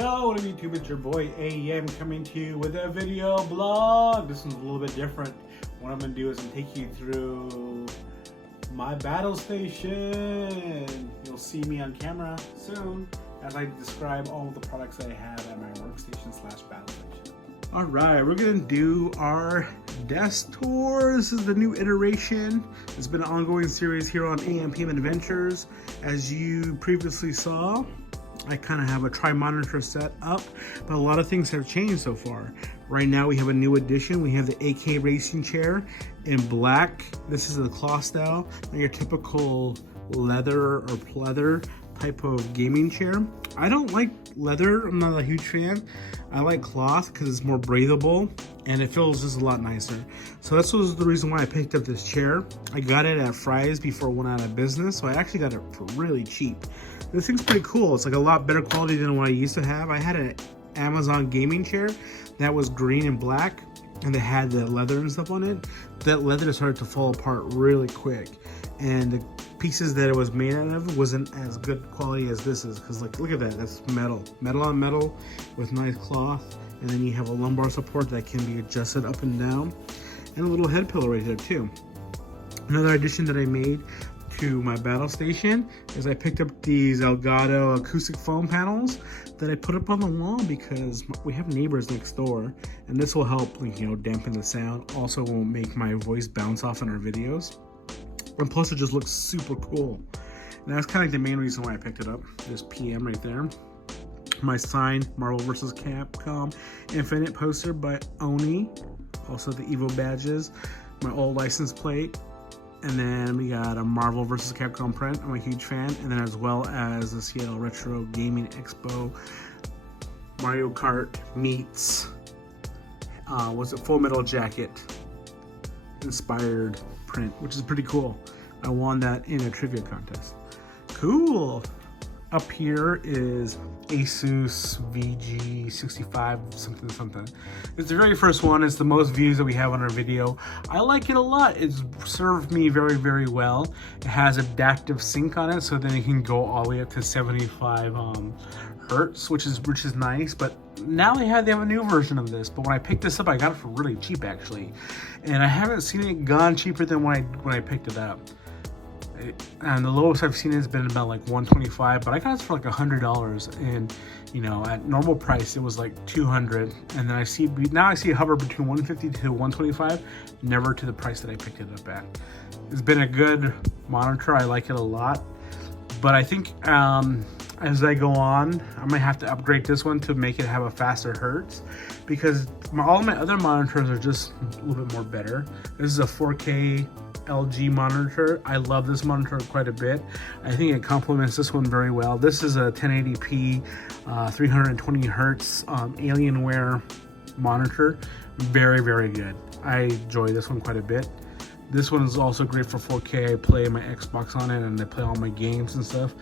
Yo, what up YouTube? It's your boy AM coming to you with a video blog. This one's a little bit different. What I'm going to do is I'm going to take you through my battle station. You'll see me on camera soon as I describe all of the products that I have at my workstation / battle station. Alright, we're going to do our desk tour. This is the new iteration. It's been an ongoing series here on AMPM Adventures. As you previously saw, I kind of have a tri-monitor set up, but a lot of things have changed so far. Right now we have a new addition. We have the AK racing chair in black. This is the cloth style, not your typical leather or pleather type of gaming chair. I don't like leather, I'm not a huge fan. I like cloth because it's more breathable and it feels just a lot nicer. So this was the reason why I picked up this chair. I got it at Fry's before it went out of business, so I actually got it for really cheap. This thing's pretty cool. It's like a lot better quality than what I used to have. I had an Amazon gaming chair that was green and black and they had the leather and stuff on it. That leather started to fall apart really quick, and the pieces that it was made out of wasn't as good quality as this is, because like, look at that, that's metal on metal with nice cloth, and then you have a lumbar support that can be adjusted up and down, and a little head pillow right there too. Another addition that I made to my battle station is I picked up these Elgato acoustic foam panels that I put up on the wall because we have neighbors next door, and this will help, like, you know, dampen the sound. Also won't make my voice bounce off in our videos, and plus it just looks super cool. And that's kind of like the main reason why I picked it up. There's PM right there. My signed Marvel vs. Capcom Infinite poster by Oni. Also the Evo badges, my old license plate. And then we got a Marvel vs. Capcom print. I'm a huge fan. And then as well as the Seattle Retro Gaming Expo Mario Kart meets was a Full Metal Jacket inspired print, which is pretty cool. I won that in a trivia contest. Cool. Up here is Asus VG65 something. It's the very first one. It's the most views that we have on our video. I like it a lot. It's served me very well. It has adaptive sync on it, so then it can go all the way up to 75 hertz, which is nice. But now they have a new version of this. But when I picked this up, I got it for really cheap actually, and I haven't seen it gone cheaper than when I picked it up. And the lowest I've seen it has been about like $125, but I got it for like $100, and you know, at normal price it was like $200, and then I see it hover between $150 to $125, never to the price that I picked it up at. It's been a good monitor. I like it a lot, but I think as I go on, I might have to upgrade this one to make it have a faster hertz, because all my other monitors are just a little bit more better. This is a 4K LG monitor. I love this monitor quite a bit. I think it complements this one very well. This is a 1080p 320 hertz Alienware monitor. Very good. I enjoy this one quite a bit. This one is also great for 4K. I play my Xbox on it and I play all my games and stuff.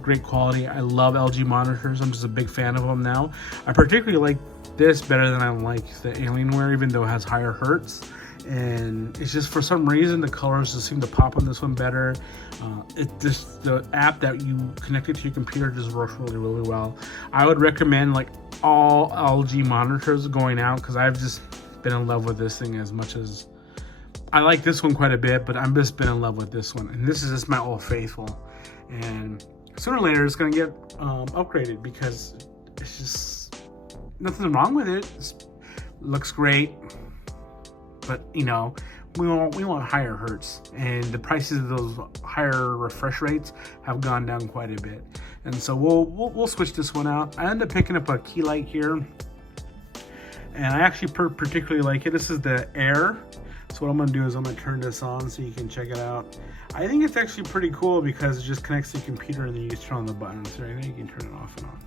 Great quality. I love LG monitors. I'm just a big fan of them now. I particularly like this better than I like the Alienware, even though it has higher hertz. And it's just, for some reason, the colors just seem to pop on this one better. The app that you connect it to your computer just works really well. I would recommend like all LG monitors going out, because I've just been in love with this thing as much as I like this one quite a bit, but I've just been in love with this one, and this is just my old faithful. And sooner or later it's gonna get upgraded, because it's just nothing wrong with it. It looks great. But you know, we want higher hertz, and the prices of those higher refresh rates have gone down quite a bit, and so we'll switch this one out. I ended up picking up a key light here, and I actually particularly like it. This is the Air. So what I'm gonna do is I'm gonna turn this on so you can check it out. I think it's actually pretty cool because it just connects to the computer, and then you just turn on the buttons. Right now you can turn it off and on.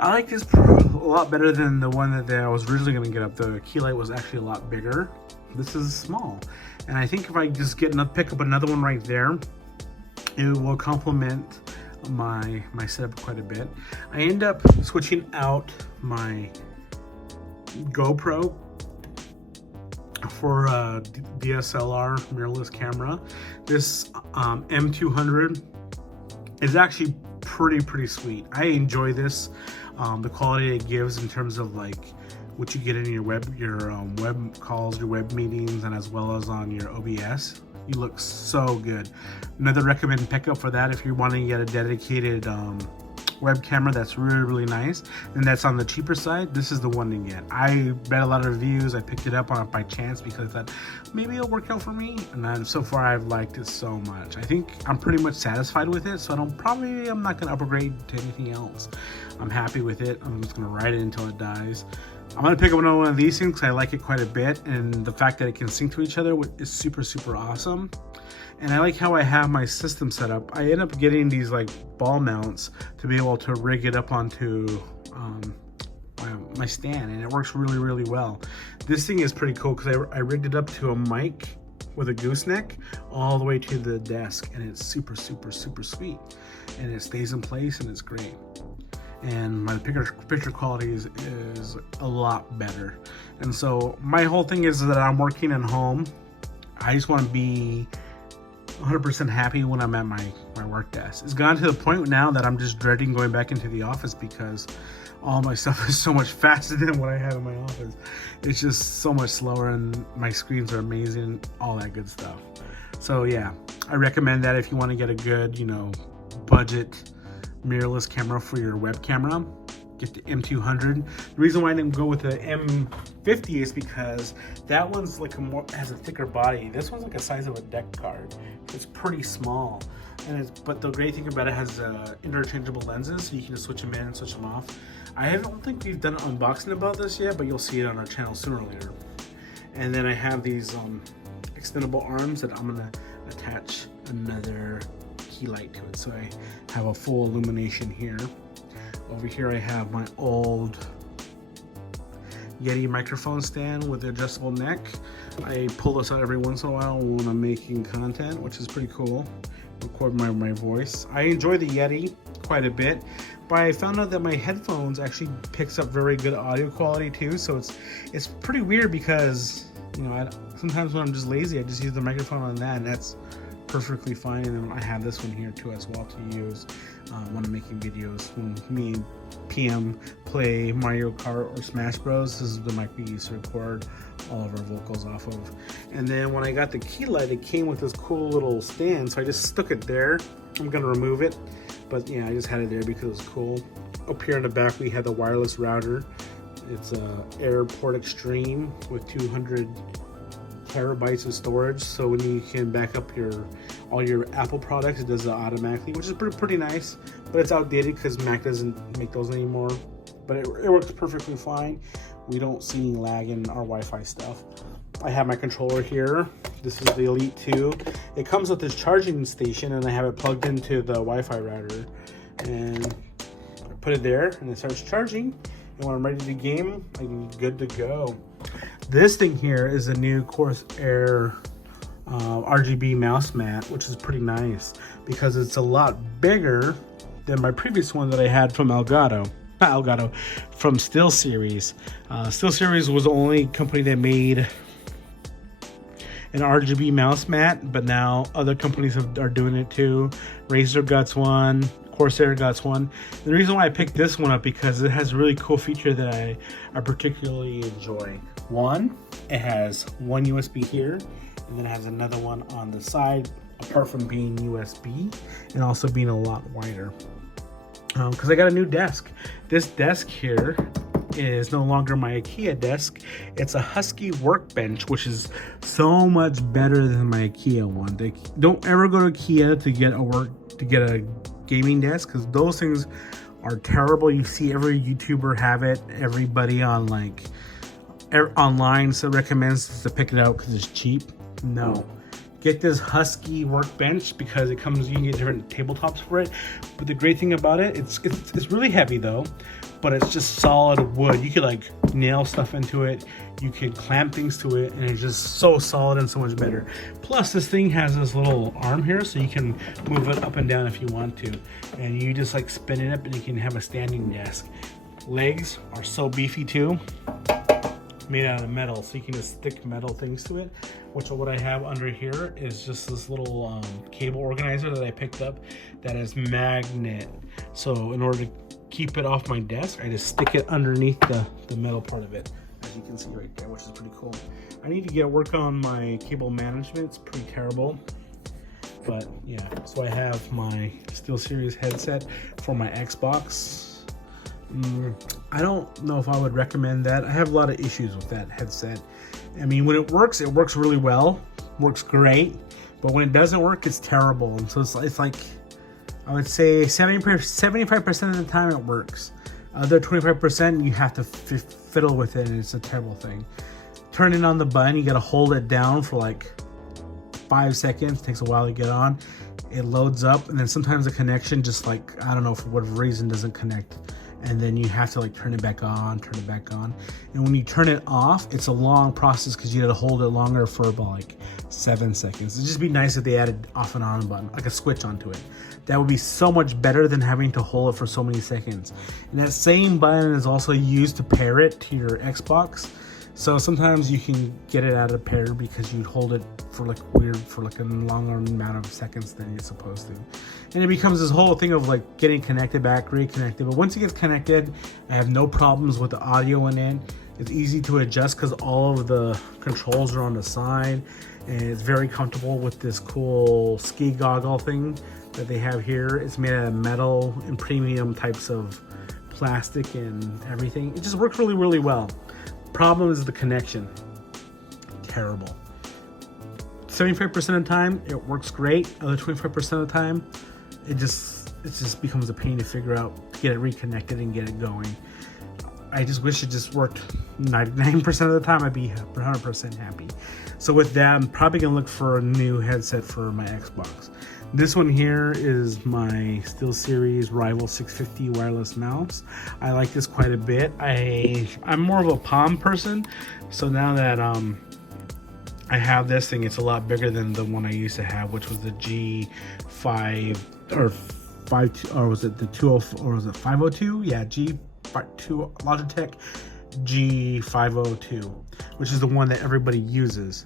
I like this a lot better than the one that I was originally going to get up. The key light was actually a lot bigger. This is small, and I think if I just pick up another one right there, it will complement my setup quite a bit. I end up switching out my GoPro for a DSLR mirrorless camera. This M200 is actually pretty sweet. I enjoy this. The quality it gives in terms of like what you get in your web calls, your web meetings, and as well as on your OBS. You look so good. Another recommended pickup for that, if you're wanting to get a dedicated web camera that's really nice and that's on the cheaper side, this is the one to get. I read a lot of reviews. I picked it up on it by chance because I thought maybe it'll work out for me, and then so far I've liked it so much. I think I'm pretty much satisfied with it, so I'm not gonna upgrade to anything else. I'm happy with it. I'm just gonna ride it until it dies. I'm gonna pick up another one of these things because I like it quite a bit, and the fact that it can sync to each other is super awesome. And I like how I have my system set up. I end up getting these like ball mounts to be able to rig it up onto my stand, and it works really well. This thing is pretty cool because I rigged it up to a mic with a gooseneck all the way to the desk, and it's super sweet, and it stays in place and it's great. And my picture quality is a lot better. And so my whole thing is that I'm working at home. I just want to be 100% happy when I'm at my work desk. It's gotten to the point now that I'm just dreading going back into the office because all my stuff is so much faster than what I have in my office. It's just so much slower, and my screens are amazing, all that good stuff. So yeah, I recommend that if you want to get a good, budget mirrorless camera for your web camera, get the M200. The reason why I didn't go with the M50 is because that one's like has a thicker body. This one's like the size of a deck card. It's pretty small, but the great thing about it has interchangeable lenses, so you can just switch them in and switch them off. I don't think we've done an unboxing about this yet, but you'll see it on our channel sooner or later. And then I have these extendable arms that I'm gonna attach another key light to it, so I have a full illumination here. Over here I have my old Yeti microphone stand with the adjustable neck. I pull this out every once in a while when I'm making content, which is pretty cool. Record my voice. I enjoy the Yeti quite a bit, but I found out that my headphones actually picks up very good audio quality too, so it's pretty weird because sometimes when I'm just lazy, I just use the microphone on that, and that's perfectly fine. And then I have this one here too as well to use when I'm making videos. When me and PM play Mario Kart or Smash Bros, this is the mic we use to record all of our vocals off of. And then when I got the key light, it came with this cool little stand, so I just stuck it there. I'm gonna remove it, but yeah, I just had it there because it was cool. Up here in the back we have the wireless router. It's a Airport Extreme with 200 terabytes of storage, so when you can back up all your Apple products, it does it automatically, which is pretty nice. But it's outdated because Mac doesn't make those anymore, but it works perfectly fine. We don't see any lag in our Wi-Fi stuff. I have my controller here. This is the Elite 2. It comes with this charging station, and I have it plugged into the Wi-Fi router, and I put it there and it starts charging, and when I'm ready to game, I'm good to go. This thing here is a new Corsair RGB mouse mat, which is pretty nice because it's a lot bigger than my previous one that I had from from SteelSeries. SteelSeries was the only company that made an RGB mouse mat, but now other companies are doing it too. Razer got one, Corsair got one. The reason why I picked this one up because it has a really cool feature that I particularly enjoy. One, it has one USB here, and then it has another one on the side, apart from being USB and also being a lot wider. Because I got a new desk. This desk here is no longer my IKEA desk. It's a Husky workbench, which is so much better than my IKEA one. Don't ever go to IKEA to get a gaming desk, because those things are terrible. You see every YouTuber have it. Everybody on online recommends to pick it out because it's cheap. No. Get this Husky workbench because you can get different tabletops for it. But the great thing about it, it's really heavy though, but it's just solid wood. You could nail stuff into it. You could clamp things to it, and it's just so solid and so much better. Plus, this thing has this little arm here, so you can move it up and down if you want to. And you just spin it up, and you can have a standing desk. Legs are so beefy too. made out of metal, so you can just stick metal things to it. Which what I have under here is just this little cable organizer that I picked up that is magnet. So in order to keep it off my desk, I just stick it underneath the metal part of it, as you can see right there, which is pretty cool. I need to work on my cable management. It's pretty terrible. But yeah, so I have my SteelSeries headset for my Xbox. I don't know if I would recommend that. I have a lot of issues with that headset. I mean, when it works really well, works great. But when it doesn't work, it's terrible. And so it's like, I would say 75% of the time it works. Other 25% you have to fiddle with it, and it's a terrible thing. Turning on the button, you gotta hold it down for like 5 seconds. Takes a while to get on. It loads up, and then sometimes the connection just like, I don't know, for whatever reason doesn't connect. And then you have to like turn it back on. And when you turn it off, it's a long process because you had to hold it longer for about like 7 seconds. It'd just be nice if they added off and on button, like a switch onto it. That would be so much better than having to hold it for so many seconds. And that same button is also used to pair it to your Xbox. So sometimes you can get it out of pair because you'd hold it for like a longer amount of seconds than you're supposed to. And it becomes this whole thing of like getting connected back, reconnected. But once it gets connected, I have no problems with the audio in it. It's easy to adjust because all of the controls are on the side. And it's very comfortable with this cool ski goggle thing that they have here. It's made out of metal and premium types of plastic and everything. It just works really, really well. Problem is the connection. Terrible. 75% of the time it works great. Other 25% of the time it just becomes a pain to figure out, to get it reconnected and get it going. I just wish it just worked 99% of the time. I'd be 100% happy. So with that, I'm probably gonna look for a new headset for my Xbox. This one here is my SteelSeries Rival 650 wireless mouse. I like this quite a bit. I'm more of a palm person, so now that I have this thing, it's a lot bigger than the one I used to have, which was the G5 or 5, or was it the 204, or was it 502? Yeah, G2 Logitech G502, which is the one that everybody uses.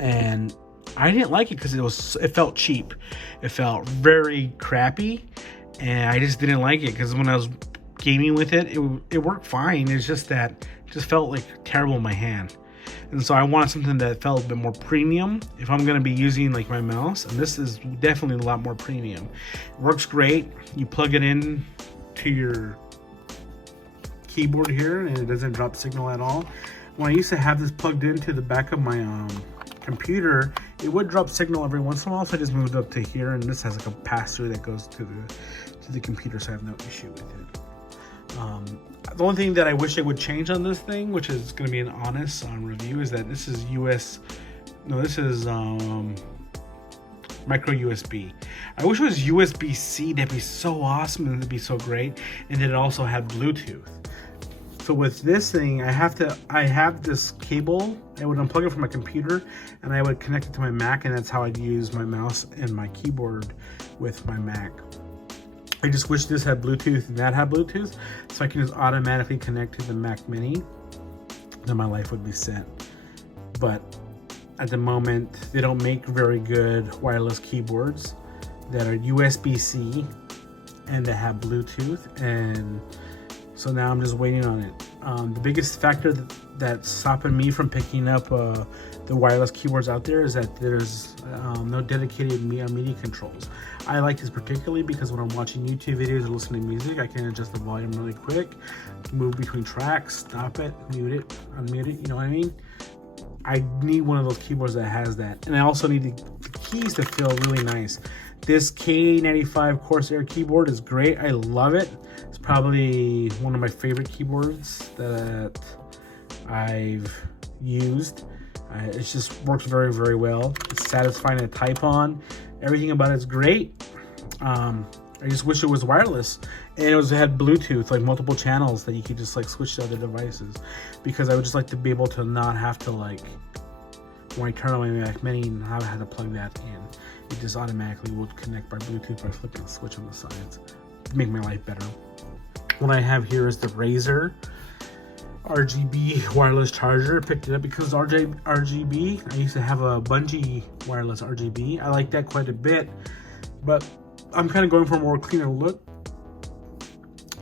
And I didn't like it because it felt cheap. It felt very crappy, and I just didn't like it because when I was gaming with it, it worked fine. It's just that it just felt like terrible in my hand. And so I wanted something that felt a bit more premium if I'm going to be using like my mouse, and this is definitely a lot more premium. It works great. You plug it in to your keyboard here and it doesn't drop signal at all. When I used to have this plugged into the back of my computer, it would drop signal every once in a while, so I just moved up to here, and this has like a pass-through that goes to the computer, so I have no issue with it. The only thing that I wish they would change on this thing, which is going to be an honest review, is that this is micro USB. I wish it was USB-C. That'd be so awesome, and it'd be so great. And then it also had Bluetooth. So with this thing, I have this cable. I would unplug it from my computer, and I would connect it to my Mac, and that's how I'd use my mouse and my keyboard with my Mac. I just wish this had Bluetooth and that had Bluetooth, so I can just automatically connect to the Mac Mini. Then my life would be set. But at the moment, they don't make very good wireless keyboards that are USB-C and that have Bluetooth, and so now I'm just waiting on it. The biggest factor that's stopping me from picking up the wireless keyboards out there is that there's no dedicated MIDI controls. I like this particularly because when I'm watching YouTube videos or listening to music, I can adjust the volume really quick, move between tracks, stop it, mute it, unmute it, you know what I mean? I need one of those keyboards that has that. And I also need the keys to feel really nice. This K95 Corsair keyboard is great. I love it. It's probably one of my favorite keyboards that I've used. It just works very, very well. It's satisfying to type on. Everything about it's great. I just wish it was wireless, and it had Bluetooth, like multiple channels that you could just like switch to other devices, because I would just like to be able to not have to, like, when I turn on my Mac Mini, not have to plug that in. It just automatically would connect by Bluetooth by flipping the switch on the sides to make my life better. What I have here is the Razer RGB wireless charger. Picked it up because RGB. I used to have a Bungee wireless RGB. I like that quite a bit, but I'm kind of going for a more cleaner look,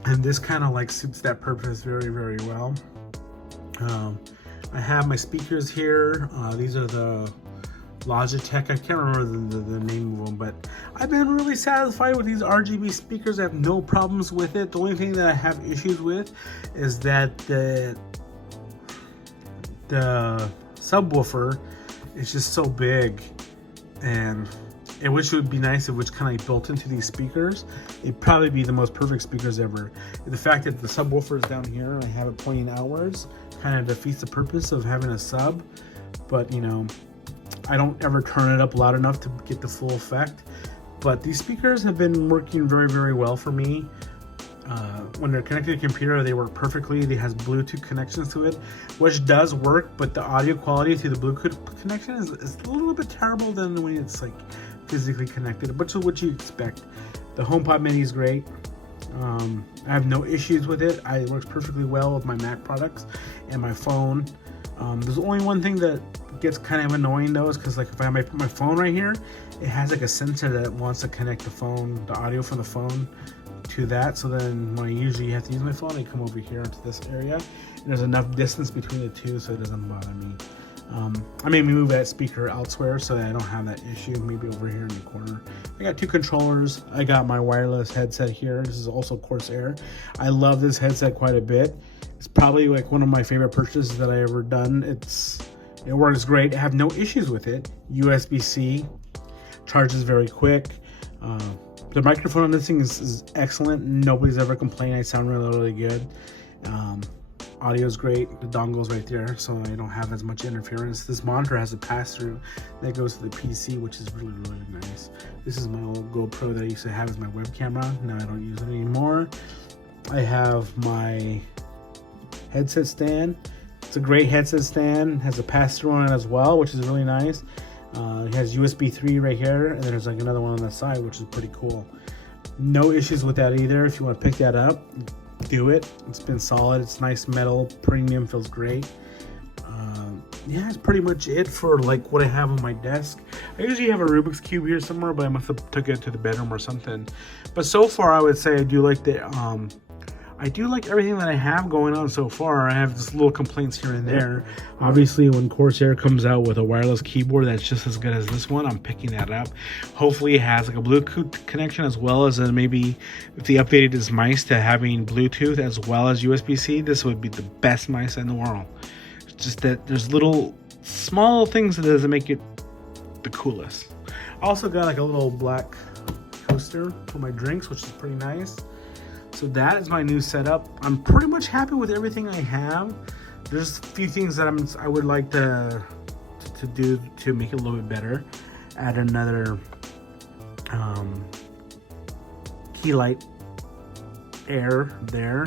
and this kind of like suits that purpose very, very well. I have my speakers here. These are the Logitech. I can't remember the name of them, but I've been really satisfied with these RGB speakers. I have no problems with it. The only thing that I have issues with is that the subwoofer is just so big, and I wish it would be nice if it was kind of built into these speakers. It'd probably be the most perfect speakers ever. The fact that the subwoofer is down here and I have it pointing outwards kind of defeats the purpose of having a sub, but you know, I don't ever turn it up loud enough to get the full effect. But these speakers have been working very, very well for me. When they're connected to the computer, they work perfectly. It has Bluetooth connections to it, which does work, but the audio quality through the Bluetooth connection is a little bit terrible than when it's like physically connected, but to what you expect. The HomePod Mini is great. I have no issues with it. It works perfectly well with my Mac products and my phone. There's only one thing that gets kind of annoying though, is because like if I put my phone right here, it has like a sensor that wants to connect the audio from the phone to that. So then when I usually have to use my phone, I come over here into this area, and there's enough distance between the two so it doesn't bother me. I may move that speaker elsewhere so that I don't have that issue, maybe over here in the corner. I got two controllers. I got my wireless headset here. This is also Corsair. I love this headset quite a bit. It's probably like one of my favorite purchases that I ever done. It works great. I have no issues with it. USB-C, charges very quick. The microphone on this thing is excellent. Nobody's ever complained. I sound really, really good. Audio is great. The dongle's right there, so I don't have as much interference. This monitor has a pass-through that goes to the PC, which is really, really nice. This is my old GoPro that I used to have as my web camera. Now I don't use it anymore. I have my headset stand. It's a great headset stand. It has a pass-through on it as well, which is really nice. It has USB 3 right here, and then there's like another one on the side, which is pretty cool. No issues with that either. If you want to pick that up, do it. It's been solid. It's nice metal, premium, feels great. Yeah, that's pretty much it for like what I have on my desk. I usually have a Rubik's Cube here somewhere, but I must have took it to the bedroom or something. But so far, I would say I do like everything that I have going on so far. I have just little complaints here and there. Obviously, when Corsair comes out with a wireless keyboard that's just as good as this one, I'm picking that up. Hopefully, it has like a Bluetooth connection, as well as maybe if they updated this mice to having Bluetooth as well as USB-C, this would be the best mice in the world. It's just that there's little small things that doesn't make it the coolest. I also got like a little black coaster for my drinks, which is pretty nice. So that is my new setup. I'm pretty much happy with everything I have. There's a few things that I would like to do to make it a little bit better. Add another key light air there.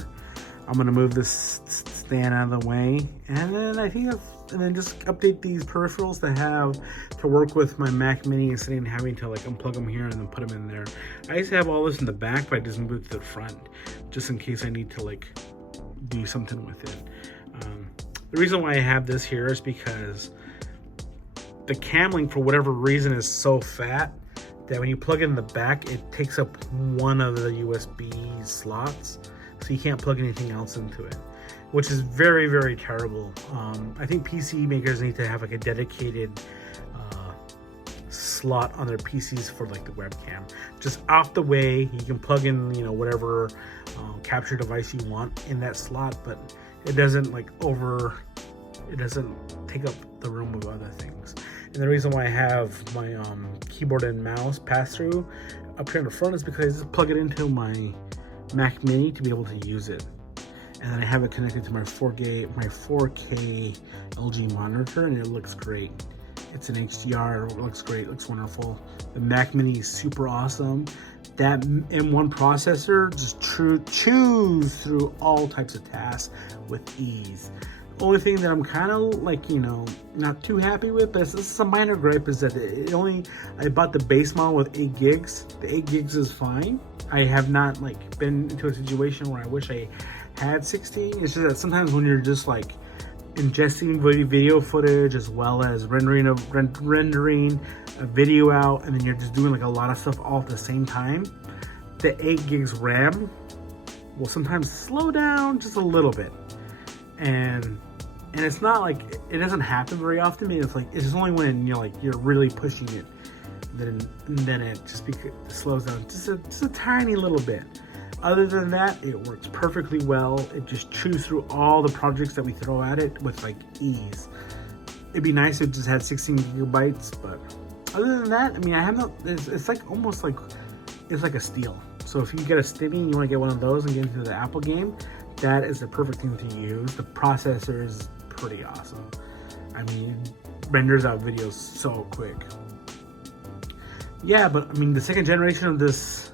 I'm gonna move this stand out of the way, and then just update these peripherals to have to work with my Mac Mini instead of having to like unplug them here and then put them in there. I used to have all this in the back, but I just moved it to the front just in case I need to like do something with it. The reason why I have this here is because the cam link, for whatever reason, is so fat that when you plug it in the back, it takes up one of the USB slots, so you can't plug anything else into it, which is very, very terrible. I think PC makers need to have like a dedicated slot on their PCs for like the webcam. Just off the way, you can plug in, you know, whatever capture device you want in that slot, but it doesn't it doesn't take up the room of other things. And the reason why I have my keyboard and mouse pass-through up here in the front is because I just plug it into my Mac Mini to be able to use it. And then I have it connected to my 4K LG monitor, and it looks great. It's an HDR, it looks great, it looks wonderful. The Mac Mini is super awesome. That M1 processor just chews through all types of tasks with ease. The only thing that I'm kind of like, you know, not too happy with, but this is a minor gripe, is that I bought the base model with 8 gigs. The 8 gigs is fine. I have not like been into a situation where I wish I had 16. It's just that sometimes when you're just like ingesting video footage as well as rendering a video out, and then you're just doing like a lot of stuff all at the same time, the 8 gigs RAM will sometimes slow down just a little bit. And it's not like, it doesn't happen very often. It's like, it's just only when you're really pushing it, then it just slows down just a tiny little bit. Other than that, it works perfectly well. It just chews through all the projects that we throw at it with like ease. It'd be nice if it just had 16 gigabytes, but other than that, I mean, I have no, it's like almost like, it's like a steal. So if you get a Stimmy and you want to get one of those and get into the Apple game, that is the perfect thing to use. The processor is pretty awesome. I mean, it renders out videos so quick. Yeah, but I mean, the second generation of this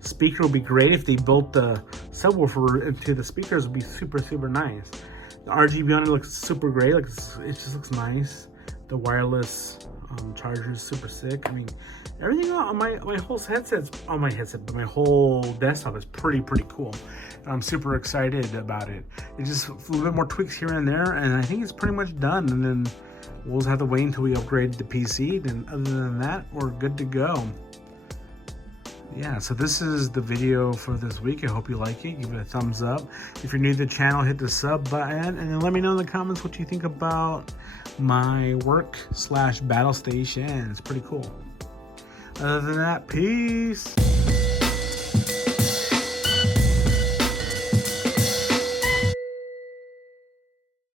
speaker would be great. If they built the subwoofer into the speakers, would be super nice. The RGB on it looks super great. Like, it just looks nice. The wireless charger is super sick. I mean, everything on my whole headset's on my headset, but my whole desktop is pretty cool. And I'm super excited about it. It's just a little bit more tweaks here and there, and I think it's pretty much done. And then we'll just have to wait until we upgrade the PC. Then other than that, we're good to go. Yeah, so this is the video for this week. I hope you like it. Give it a thumbs up. If you're new to the channel, hit the sub button, and then let me know in the comments what you think about my work/battle station. It's pretty cool. Other than that, peace.